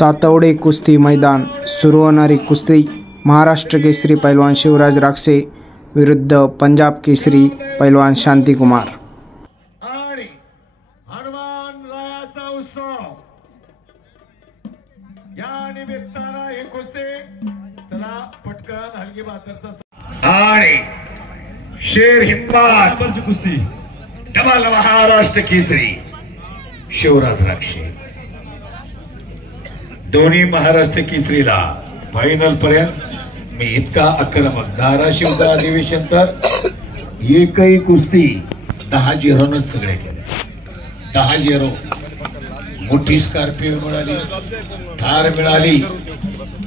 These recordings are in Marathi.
तातवडे कुस्ती मैदान सुरू होणारी कुस्ती महाराष्ट्र केसरी पैलवान शिवराज राक्षे विरुद्ध पंजाब केसरी पैलवान शांतिकुमार। आणि हनुमान रायाचा उत्सव या निमित्तानं हे कुस्ती चला पटकन हलगी बातरचा आणि शेर हिंमत कुस्ती डबल महाराष्ट्र केसरी शिवराज राक्षे दोन्ही महाराष्ट्र केसरीला फायनल पर्यंत मी इतका आक्रमक धाराशिवचा अधिवेशन तर एकही कुस्ती 10-0 सगळे केले। 10-0 मोठी स्कॉर्पिओ मिळाली, थार मिळाली,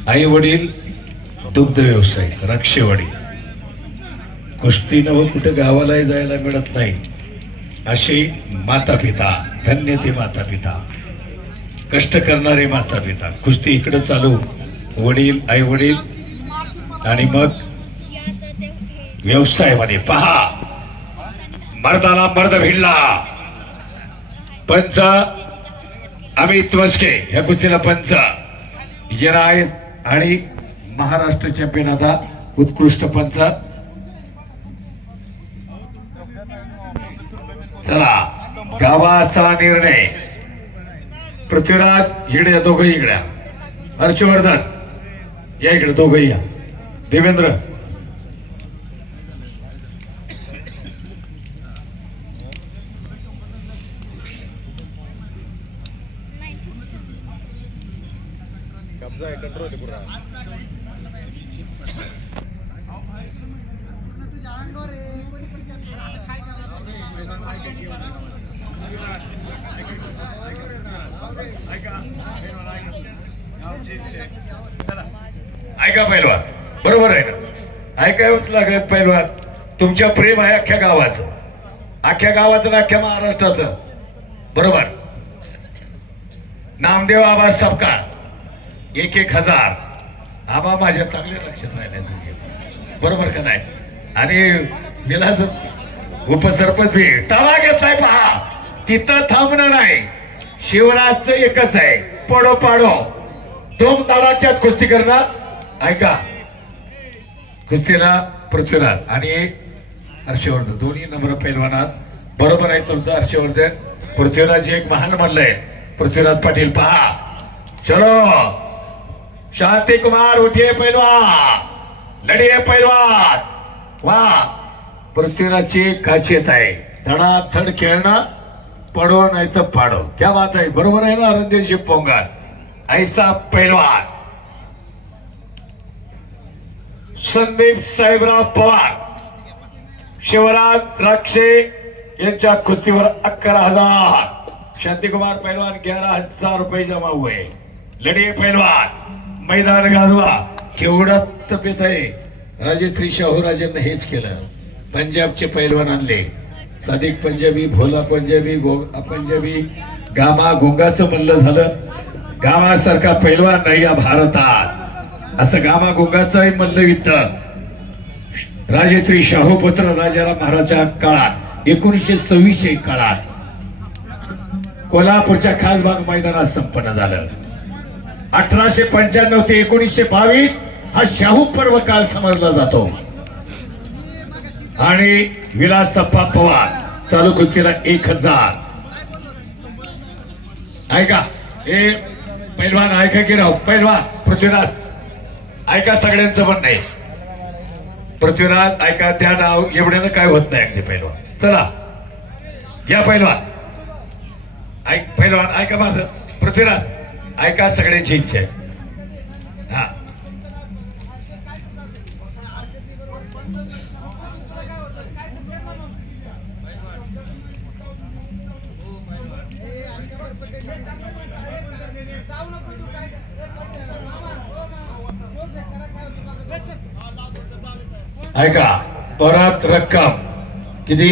आई वडील दुग्ध व्यवसाय राक्षेवाडी कुस्ती नव कुठे गावालाही जायला मिळत नाही अशी माता पिता धन्य ते माता पिता कष्ट करणारे माता पिता कुस्ती इकडे चालू वडील आई वडील आणि मग व्यवसायामध्ये पहा मर्दाला मर्द भिडला। पंच अमित मस्के या कुस्तीला पंच येणार आणि महाराष्ट्र चॅम्पियन आता उत्कृष्ट पंच। चला गावाचा निर्णय पृथ्वीराज इकडे दोघं इकडे हर्षवर्धन या इकडे दोघं या देवेंद्र ऐका पैलवान बरोबर आहे ना ऐकावंच लागत पैलवान तुमच्या प्रेम आहे अख्ख्या गावाचं ना अख्ख्या महाराष्ट्राचं बरोबर। नामदेव आबा सबका 1,000 आबा माझ्या चांगल्या लक्षात राहिल्या तुम्ही बरोबर का नाही आणि विलास उपसरपंच भी तवा घेतलाय पहा तिथं थांबणं नाही शिवराजचं एकच आहे पडो पाडो दोन तडाख्यात कुस्ती करणार। ऐका कुस्तीला पृथ्वीराज आणि हर्षवर्धन दोन्ही नम्र पैलवानात बरोबर आहे तुमचं हर्षवर्धन पृथ्वीराज एक महान म्हणलंय पृथ्वीराज पाटील पहा चलो शांतिकुमार उठिए पैलवान लढिए पैलवान वाह पृथ्वीराजची खासियत आहे धडाधड खेळणं पडो नाही तर पाडो क्या बात आहे बरोबर आहे ना रणधीर पोंगार ऐसा पैलवान। संदीप साहेबराव पवार शिवराज राक्षे यांच्या कुस्तीवर 11,000 शांतिकुमार पैलवान 11,000 रुपये जमा हुए। लढिए पैलवान मैदान गाजवा केवढं तब्येत आहे राजश्री शाहूराजांना हेच केलं पंजाबचे पैलवान आणले सादिक पंजाबी भोला पंजाबी पंजाबी गामा गोंगाचं म्हणलं झालं गावासारखा पैलवान नाही या भारतात असं गामा गोंगाचं मल्लयुद्ध राजश्री शाहूपुत्र राजाराम महाराजच्या काळात 1926 काळात कोल्हापूरच्या खासबाग मैदानात संपन्न झालं। 1895 ते 1922 हा शाहू पर्व काळ समजला जातो आणि विलासप्पा पवार चालू कुस्तीला 1,000। ऐका हे पैलवान ऐका की राव पैलवान पृथ्वीराज ऐका सगळ्यांचं पण नाही पृथ्वीराज ऐका त्या नाव एवढ्यानं काय होत नाही अगदी पैलवान चला या पैलवान ऐक पैलवान ऐका माझं पृथ्वीराज ऐका सगळ्यांची इच्छा आहे हा ऐका परत रक्कम किती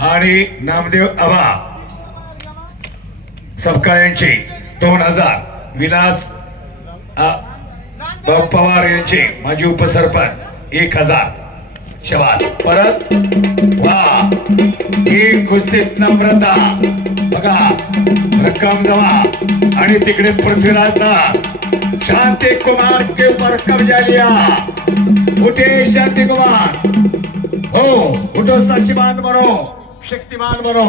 आणि नामदेव आबा सबका यांची 2,000 विलास पवार यांचे माजी उपसरपंच 1,000 शबाद परत वा ही कुस्तीत नम्रता बघा रक्कम जमा आणि तिकडे पृथ्वीराज शांति कुमार के ऊपर कब्जा लिया उठे शांति कुमार हो उठो शक्तिमान बनो शक्तिमान बनो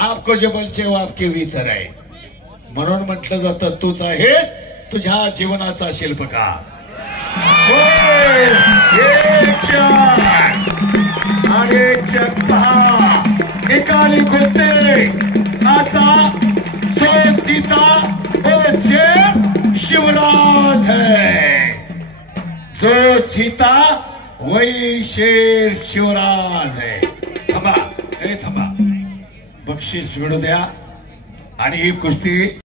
आपको जो बल वो आपके भीतर आहे म्हणून म्हटलं जातं तूच आहे तुझ्या जीवनाचा शिल्पकार निकाली कुस्ती आता जो जीता वो शेर शिवराज है जो जीता वही शेर शिवराज है थांबा बक्षीस मिळू द्या आणि ही कुस्ती